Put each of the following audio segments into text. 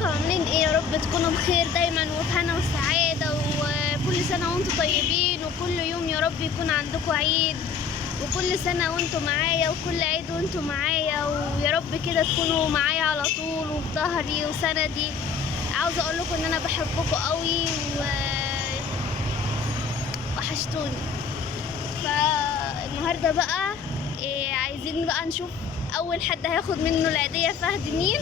ازيكم عاملين ايه؟ يا رب تكونوا بخير دايما وفي هنا وسعاده، وكل سنه وانتم طيبين، وكل يوم يا رب يكون عندكم عيد، وكل سنه وانتم معايا، وكل عيد وانتم معايا، ويا رب كده تكونوا معايا على طول وفي ظهري وسندي. عاوزه اقول لكم ان انا بحبكم قوي وحشتوني. فالنهارده بقى عايزين بقى نشوف اول حد هياخد منه العيديه فهد مين.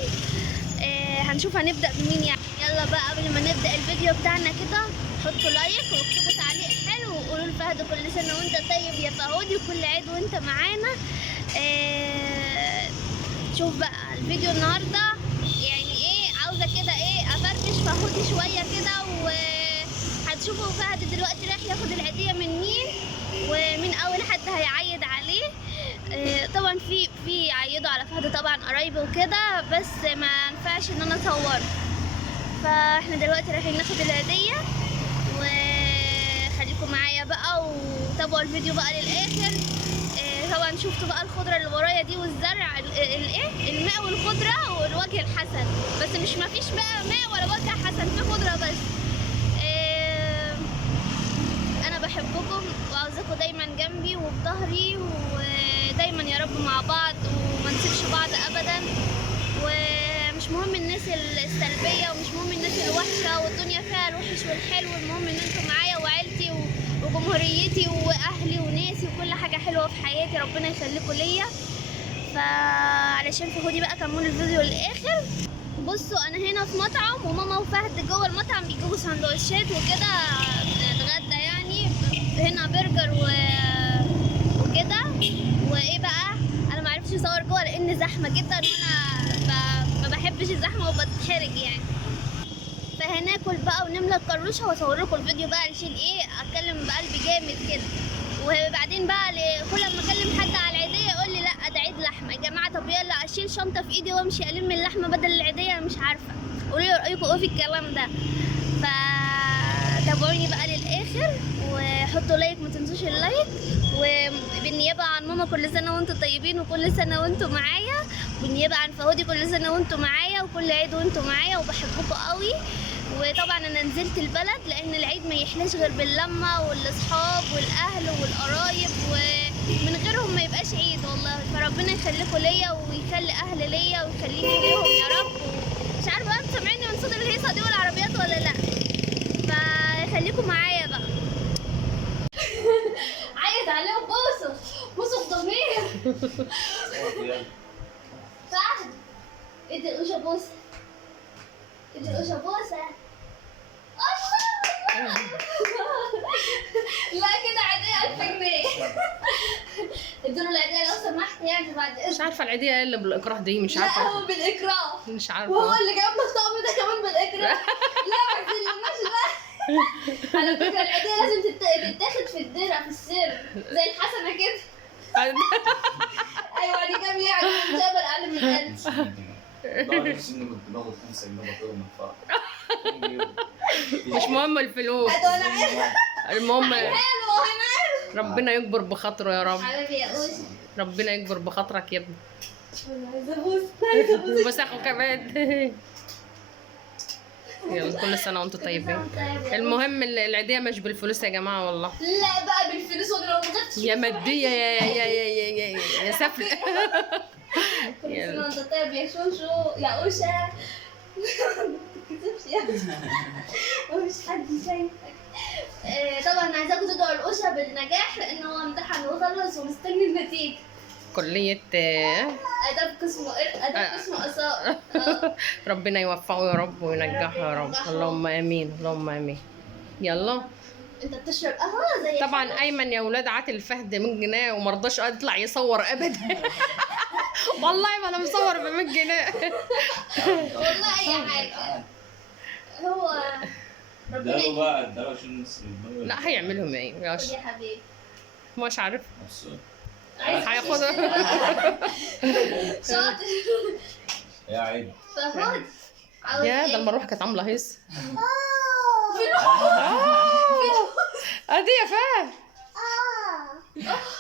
هنشوف هنبدأ بمين يعني. يلا بقى قبل ما نبدأ الفيديو بتاعنا كده حطوا لايك واكتبوا تعليق حلو وقولوا لفهد كل سنة وانت طيب يا فهودي، وكل عيد وانت معانا. شوف بقى الفيديو النهاردة يعني ايه، عاوزة كده ايه افرفش فهودي شوية كده، وهتشوفوا فهد دلوقتي رايح ياخد العيدية من مين، ومين اول حد هيعيد عليه. طبعا في يعيدوا على فهد طبعا قرايبي وكده، بس ما ينفعش ان انا اصور. فاحنا دلوقتي رايحين ناخد العيديه، وخليكم معايا بقى وتابعوا الفيديو بقى للاخر. طبعا شفتوا بقى الخضره اللي ورايا دي والزرع الايه الماء والخضره والوجه الحسن، بس مش مفيش بقى ماء ولا وجه حسن، في خضره بس. انا بحبكم وعاوزاكم دايما جنبي وفي ظهري، ودايما يا رب مع بعض وما نسيبش بعض ابدا. ومش مهم الناس السلبيه، ومش مهم الناس الوحشه، والدنيا فيها الوحش والحلو، المهم ان انتم معايا وعيلتي وجمهوريتي واهلي وناسي وكل حاجه حلوه في حياتي، ربنا يخليكم ليا. فعلشان فهودي بقى كملوا الفيديو للاخر. بصوا انا هنا في مطعم، وماما وفهد جوه المطعم بيجيبوا سندوتشات وكده نتغدى يعني. هنا برجر وكده. وايه بقى، انا ما عرفتش اصور جوه لان زحمه جدا، وانا ما بحبش الزحمه وبتحرج يعني. فهناكل بقى ونملى الكروشه واصور لكم الفيديو بقى علشان ايه اتكلم بقلبي جامد كده. وبعدين بقى كل ما اكلم حد على العيديه يقول لي لا ده عيد لحمه يا جماعه. طب يلا اشيل شنطه في ايدي وامشي الم اللحمه بدل العيديه؟ مش عارفه، قولوا لي رايكم ايه في الكلام ده. فتابعوني بقى للاخر وحطوا لايك، ما تنسوش اللايك. وبالنيابه عن ماما كل سنه وانتم طيبين، وكل سنه وانتم معايا. وبالنيابه عن فهودي كل سنه وانتم معايا، وكل عيد وانتم معايا، وبحبكم قوي. وطبعا انا نزلت البلد لان العيد ما يحلاش غير باللمه والاصحاب والاهل والقرايب، ومن غيرهم ما يبقاش عيد والله. فربنا يخليكم ليا ويخلي اهلي ليا ويخليني ليهم يا رب. مش عارفه انتوا سامعيني من صوت الهيصه دي والعربيات ولا لا، فخليكم معايا بقى. عايز عليهم بوسوا بضمير. فهد ادي القشه بوسه، ادي القشه بوسه. لا كده عادية 1000 جنيه. ادوا العيدية لو سمحت يعني بعد اذنك. مش عارفه العيدية ايه اللي بالاكراه دي، مش عارفه. لا هو بالاكراه، مش عارفه. وهو اللي جاب لنا الطقم ده كمان بالاكراه. لا ما تزلناش بقى. على فكرة العيدية لازم تتاخد في الدرع في السر زي الحسنة كده. ايوه دي كام يعني؟ مش هقبل اقل من 1000. مش مهم الفلوس، المهم ربنا يكبر بخاطره يا رب. حبيبي يا اوشي، ربنا يكبر بخاطرك يا ابني. عايزة ابوس. بس اخو كمان. يلا كل سنه وانتم طيبين. المهم العيديه مش بالفلوس يا جماعه والله. لا بقى بالفلوس، وانا لو ما جبتش يا ماديه يا سفل. كل سنة وانت طيب يا شوشو يا اوشا. متكسفش يا مفيش حد شايفك. طبعا عايزاكم تدعوا الأوشا بالنجاح لان هو امتحن وخلص ومستني النتيجة. كليه اداب قسم آثار. ربنا يوفقه يا رب وينجحه يا رب، اللهم امين اللهم امين. يلا انت بتشرب قهوة زي طبعا ايمن يا ولاد عات الفهد 100 جنيه وما رضاش يطلع يصور ابدا. والله ما انا مصور ب 100 جنيه. والله اي حاجة. هو اداله بقى اداله عشان لا هيعملهم ايه يا حبيبي مش عارف هياخدها. شاطر يا عيد فهد. يا ده المروحه كانت عامله هيص. ادي يا فهد.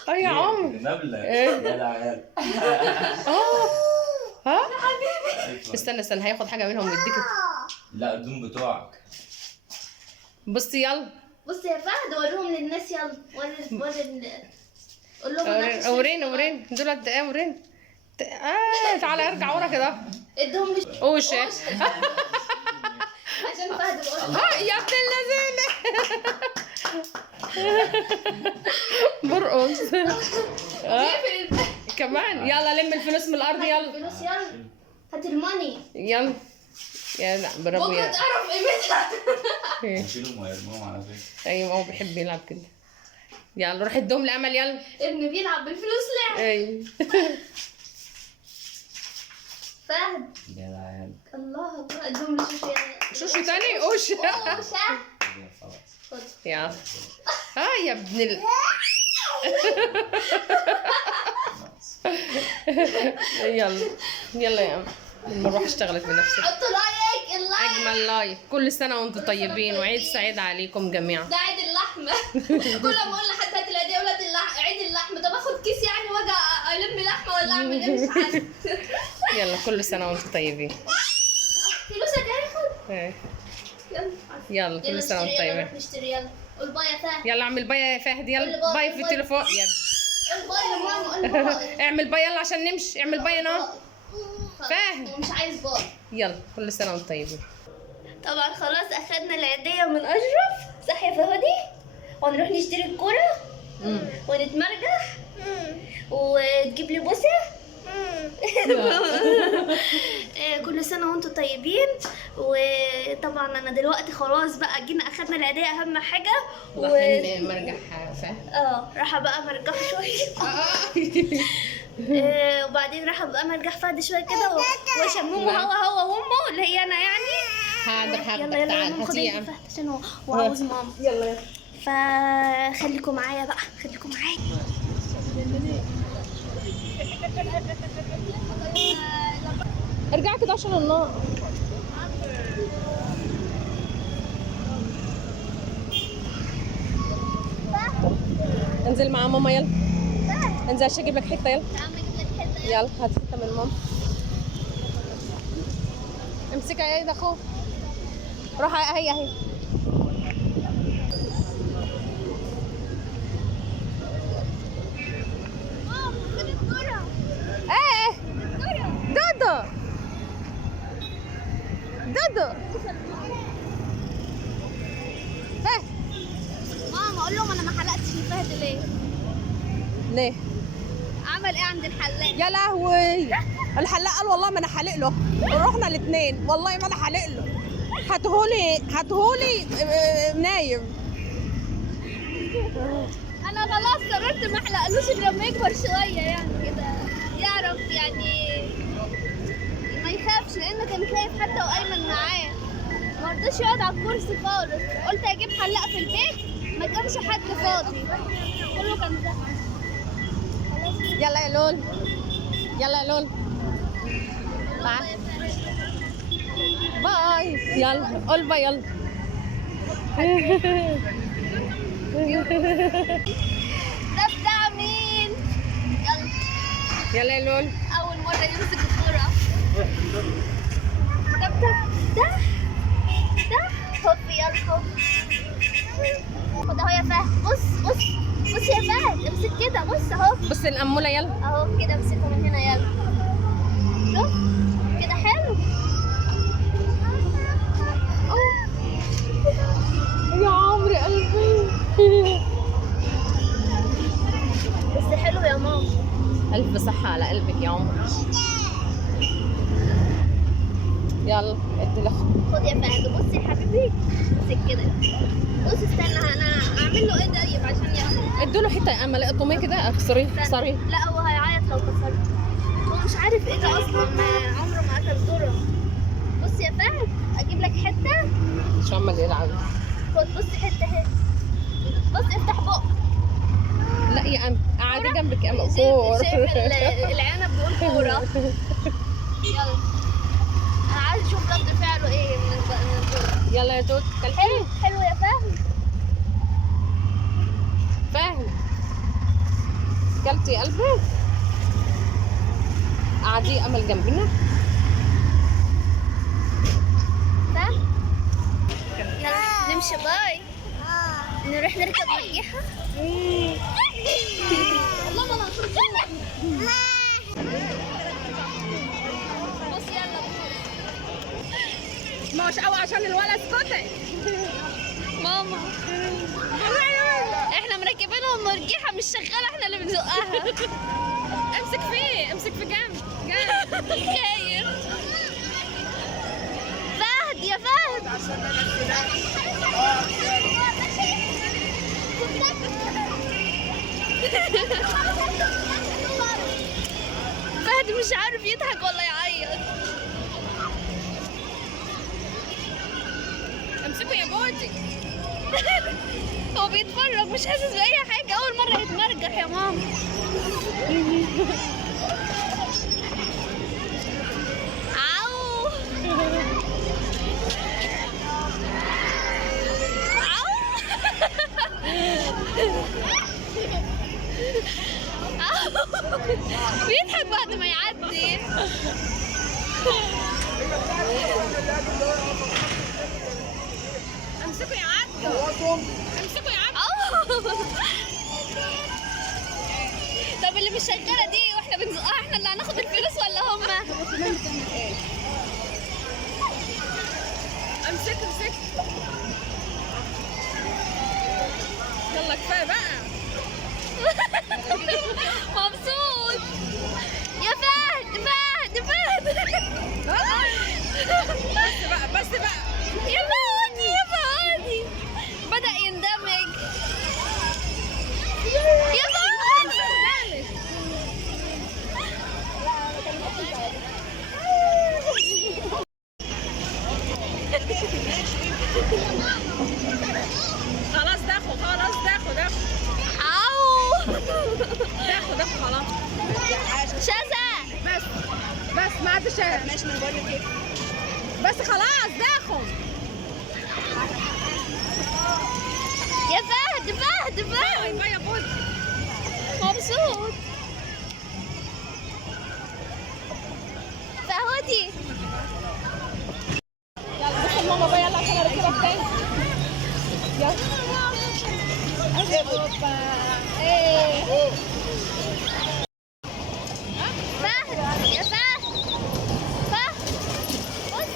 يا عمر نبله يا العيال. ها استنى هياخد حاجه منهم ويديك. لا الدوم بتوعك. بصي يلا بص يا فهد وريهم للناس، يلا قول لهم أنا ورين دول قد ايه ورين. تعالى ارجع ورا كده. ادهم مش اوش عشان فهد بقول يا ابن اللذينه. برقص. كمان يلا لم الفلوس من الارض يلا. الفلوس يلا، هات الماني يلا لا برافو بكره يا. تعرف قيمتها. هشيلهم ويرموهم على فكرة. ايوه هو بيحب يلعب كده. يلا روح ادهم لامل يلا. ابني بيلعب بالفلوس لعب. ايوه فهد جدعان. الله اكبر، ادهم لشوشو يلا. شوشو تاني اوش. اوشا خلاص. خد. يلا يا ابن يلا يا عم نروح اشتغلت بنفسك. حطوا لايك، اللايك اجمل لايك. كل سنه وانتم طيبين وعيد سعيد عليكم جميعا. ده عيد اللحمه. كل ما اقول لحد هات العيديه يقول لي عيد اللحمه، طب اخد كيس يعني واجي الم لحمه ولا اعمل ايه مش عارف. يلا كل سنه وانتم طيبين. فلوسك هياخد. إيه. يلا يلا كل سنه وانتم طيبين. نروح نشتري يلا. قول باي يا فهد. يلا اعمل باي يا فهد يلا. باي في التليفون يا قول باي يا ماما، قول باي. اعمل باي يلا عشان نمشي. اعمل باي انا فهد. هو مش عايز باي. يلا كل سنه وانتم طيبين. طبعا خلاص اخدنا العيدية من اشرف، صح يا فهدي؟ ونروح نشتري الكورة ونتمرجح وتجيب لي بوسة. كل سنة وانتم طيبين. وطبعا انا دلوقتي خلاص بقى جينا اخدنا العيدية اهم حاجة رايحين مرجح فهد. راح بقى مرجح شوية. وبعدين راح بقى مرجح فهد شوية كده وشمومه هو وامه اللي هي انا يعني. حاضر يلا تعال ماما، خد هاتي يا انت عم. فهد عشان هو عاوز ماما. يلا فخليكم معايا بقى، خليكم معايا. ارجع كده عشان النار. انزل مع ماما يلا. انزل عشان اجيب لك حته يلا. يلا هات حته من ماما. امسكها يا ايد اخوه. روح هي ايه دودو ايه ماما قول لهم انا ما حلقتش لفهد ليه؟ عمل ايه عند الحلاق؟ يا لهوي الحلاق قال والله ما انا حالق له. رحنا الاثنين والله ما انا حالق له. هاتهولي نايم. انا خلاص قررت ما احلقلوش غير لما يكبر شويه يعني كده يعرف يعني ما يخافش، لانه كان خايف حتى وايمن معاه ما رضاش يقعد على الكرسي خالص. قلت اجيب حلاق في البيت ما كانش حد فاضي، كله كان زحمه. يلا يا لول باي. يلا قول باي يلا. ده بتاع مين؟ يلا يا لول. أول مرة يمسك الكورة. ده بتاع ده خد يلا خد. خد اهو يا فهد. بص يا فهد، امسك كده. بص اهو. بص الأمولة يلا. اهو كده امسكه من هنا يلا. شوف كده حلو. يا عمري قلبي. بس حلو يا ماما. ألف صحة على قلبك يا عمر. يلا ادي لاخوك. خد يا فهد. بص يا حبيبي، امسك كده. بص استنى انا اعمل له ايه طيب عشان ياخد. ادوا له حتة اما لقيته كده اكسريه. لا هو هيعيط لو كسرت. هو مش عارف ايه ده اصلا، ما عمره ما اكل ذره. بص يا فهد اجيب لك حته. مش عمال يلعب. خد بص حته اهي. بص افتح بق. لا يا ام قاعدة جنبك يا ام. شايف العنب بيقول كوره. يلا انا عايز اشوف رد فعله ايه من الذره. يلا يا توت. حلو يا فهد. كلتي قلبي. قعدي امل جنبنا. فاهم؟ يلا نمشي. باي. نروح نركب مرجحة. الله ما بص يلا. مش قوي عشان الولد اسكتي. ماما احنا مركبينهم مرجحة مش شغالة، احنا اللي بنزقها. امسك فيه، امسك في جنب جنب. خايف. فهد يا فهد. فهد مش عارف يضحك ولا يعيط. امسكوا يا بودي. هو بيتفرج مش حاسس بأي حاجة، أول مرة يتمرجح يا ماما. عو بيضحك بعد ما يعدي. امسكوا يا عبدو، امسكوا يا عبدو. طب اللي مش شغالة دي واحنا بنزقها، احنا اللي هناخد الفلوس ولا هما؟ امسك امسك. يلا كفايه بقى. مبسوط يا فهد. فهد فهد. بس بقى بس بقى. يا فهد يا فهد بدأ يندمج. يا فهد. خلاص داخل، خلاص داخل داخل عو داخل داخل خلاص. شذا. بس ما عادش ماشي من بقول لك. بس خلاص داخل. يا فهد فهد فهد باي يا بود. مبسوط. فهودي. يلا دخل ماما بقى، يلا عشان اركبك تاني. يلا. اوبا. ايه. فهد يا فهد. فهد بص.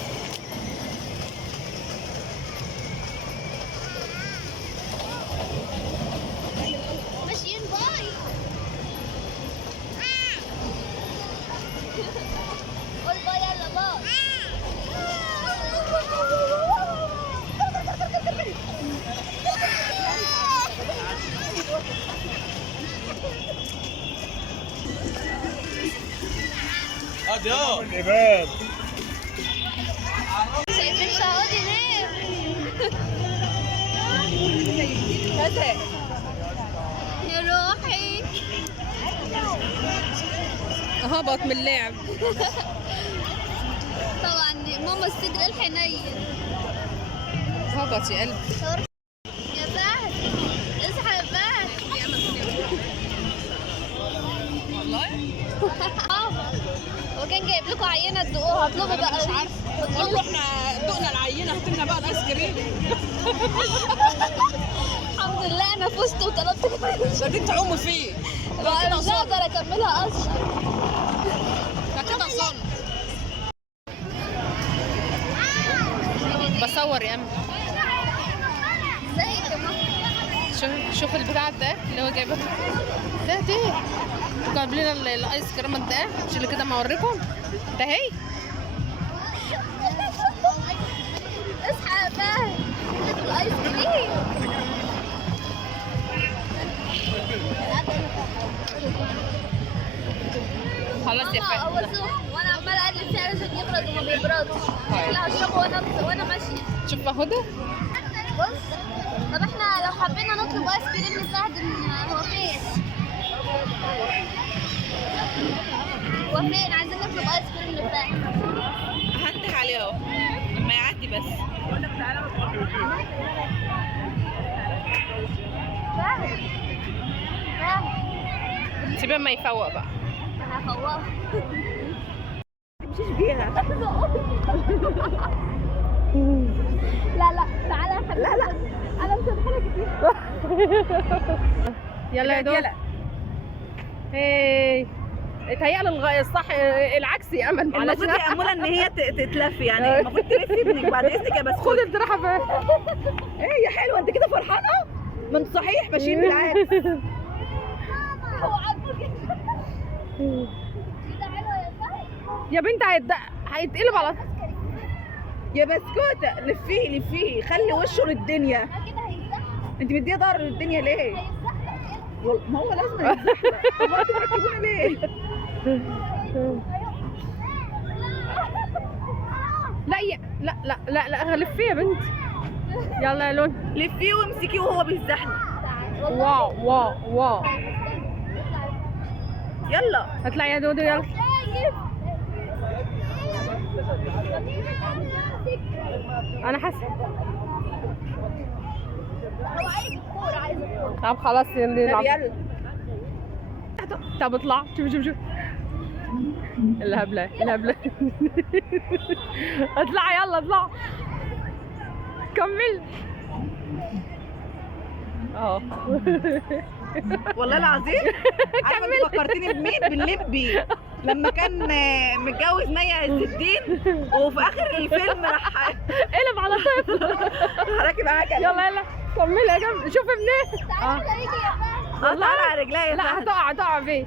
ماشيين. باي. قول باي. يلا باي. اديو شايفين فهودي نام. يا روحي. هبط من اللعب. طبعا ماما الصدر الحنين. هبط يا قلبي. يا فهد اصحى يا فهد. والله هو كان جايب لكم عينه تدوقوها. اطلبوا بقى. مش عارفه. قول له احنا دقنا العينه، هات لنا بقى الايس كريم. الحمد لله انا فزت وطلبت كمان. بدك تعوموا فيه. انا مش هقدر اكملها اصلا. كده صن. بصور يا امي. ازيك يا ماما؟ شوف البتاع ده اللي هو جايبه ده جايب لنا الايس كريم ده، مش اللي كده ما اوريكم ده هي. اصحى يا فهد. الايس كريم. خلاص يا ماما هو فندم. سخن وانا عماله اقلب فيه علشان يبرد وما بيبردش. شكلي هشربه وانا ماشيه. شوف هدى. بص. طب احنا لو حبينا نطلب ايس كريم لفهد هو فين؟ هو فين؟ عايزين نطلب ايس كريم لفهد. هنده عليه اهو لما يعدي بس. فهد. فهد. سيبه ما يفوق بقى. هفوقه. تمشيش بيها. لا لا تعالى يا حبيبي. لا لا انا مش هضحك كتير. يلا يا دود. يلا. هي اتهيألي الصح العكس يا امل. المفروض يا اموله ان هي تتلف، يعني المفروض تلفي ابنك بعد اذنك يا خد بسكوت. الجراحه بقى. ايه يا حلوه انت كده فرحانه؟ ما انت صحيح ماشيين بالعكس. هو عاجبك كده حلوه يا فهد. يا بنت هيتقلب على يا بسكوته لفيه لفيه، خلي وشه للدنيا. كده هيتزحلق. انت مديه ظهر للدنيا ليه؟ هيتزحلق كده. ما هو لازم يتزحلق. امال انتوا مركبونا ليه؟ لا لا لفيه يا بنت. يلا يا لون. لفيه وامسكيه وهو بيتزحلق. واو واو واو. يلا اطلع يا دودو يلا. انا حاسه. هو عايز الكورة عايز الكورة. طب خلاص طب نلعب. يلا. طب اطلع. شوف الهبله اطلع يلا اطلع. كمل. والله العظيم عارفه انت فكرتيني بمين؟ بالليمبي لما كان متجوز مي عز الدين وفي اخر الفيلم راح قلب على طفل. راكب معاك. يلا كمل يا جنب. شوف ابنيه. تعالى خليكي يا فهد. اطلع على رجليا يا لا فهد. هتقع بيه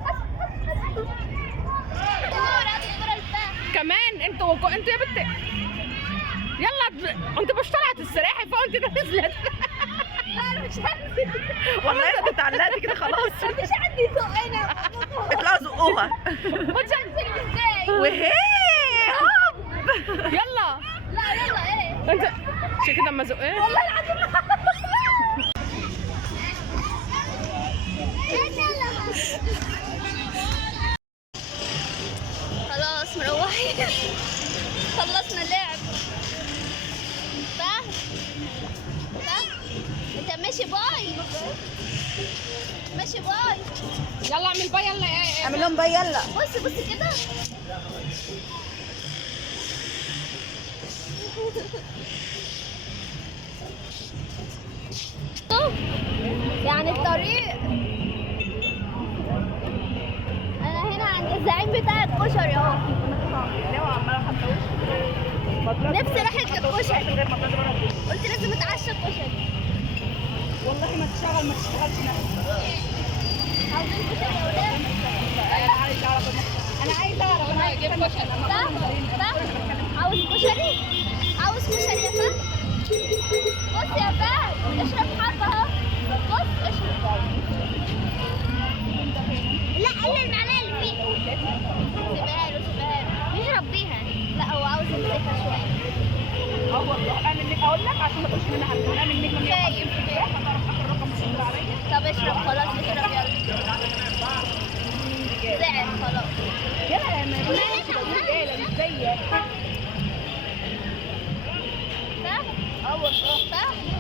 الكورة الفهد. كمان. انتوا يا بنت يلا انت مش طلعت السراحي فقلت ده نزلت. انا مش عندي. والله انت اتعلقتي كده خلاص. مش عندي ذوق هنا. اطلعوا زقوها. مش هنسيب ازاي. وهي هوب. يلا لا يلا ايه. انت شو كده اما زق ايه. والله العظيم. خلاص مروحين. خلصنا لعب. فهد انت ماشي باي. ماشي باي. يلا اعمل بقى يلا. اعمل لهم بقى يلا. بص كده. يعني الطريق. انا هنا عند الزعيم بتاع الكشري اهو. نفسي راحت الكشري. قلت لازم اتعشى الكشري. والله ما تشتغل ما تشتغلش نفسك. عاوزين كشري يا ولاد. انا عايزه اعرف. انا هجيب كشري. عاوز كشري. عاوز كشري يا فهد. بص يا فهد اشرب حبه اهو. بص اشرب. لا قلل المعلقه اللي فيه. سيبها له. بيشرب بيها. لا هو عاوز يمسكها شويه. والله اعمل لك اقول لك عشان ما تقولش ان انا هعمل. اعمل لك كيف. طب اشرب خلاص. اشرب يلا. زعل خلاص. يلا يا ماما. مش زيك. فهد. والله فهد.